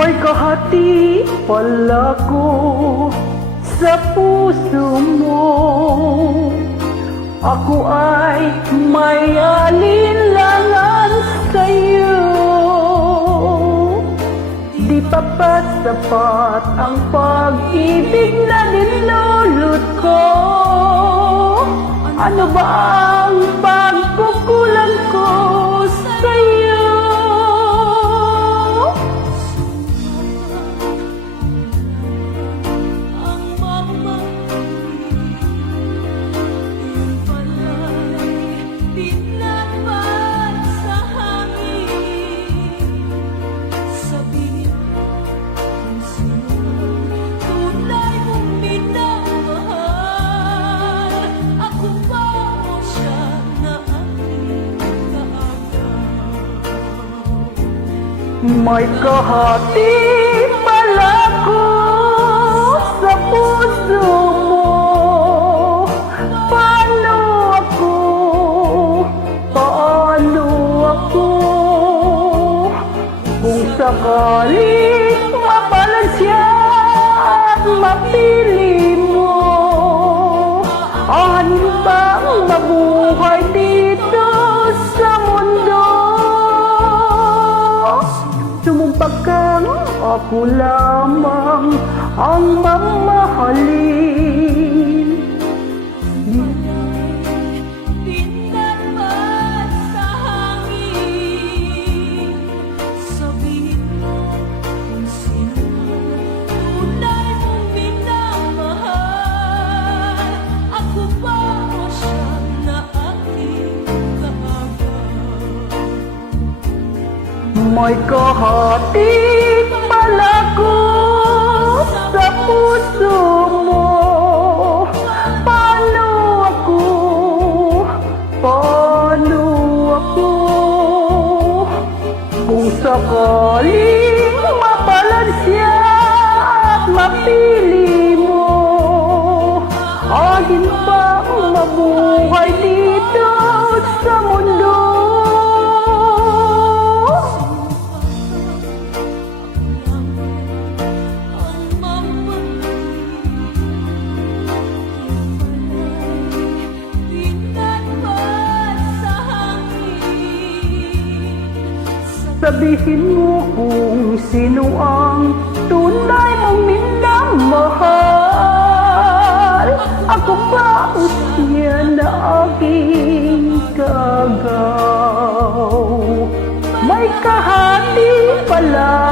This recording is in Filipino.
May kahati pala ko sa puso mo. Ako ay may alinlangan sa'yo. Di pa ba sapat ang pag-ibig na nilulot ko? Ano ba ang pagkukulang ko sa'yo? May kahati pala ko sa puso mo. Paano ako? Paano ako? Kung sakaling mabalansya at mapili mo, anin bang mabuhay dito sa mundo? Sumumpag kang ako lamang ang mamahalin. Pinagmat sa hangin. Sabihin mo kung sino tunay mong minamahal. Ako ba o siya na aking kaagad? May kahati pala ko sa puso mo. Paano ako? Paano ako? Kung sakaling mabalansya at mapili mo, akin bang mabuhay dito sa mundo? Sabihin mo kung sino ang tunay mong minamahal. Ako ba o siya na aking kaagaw? May kahati pala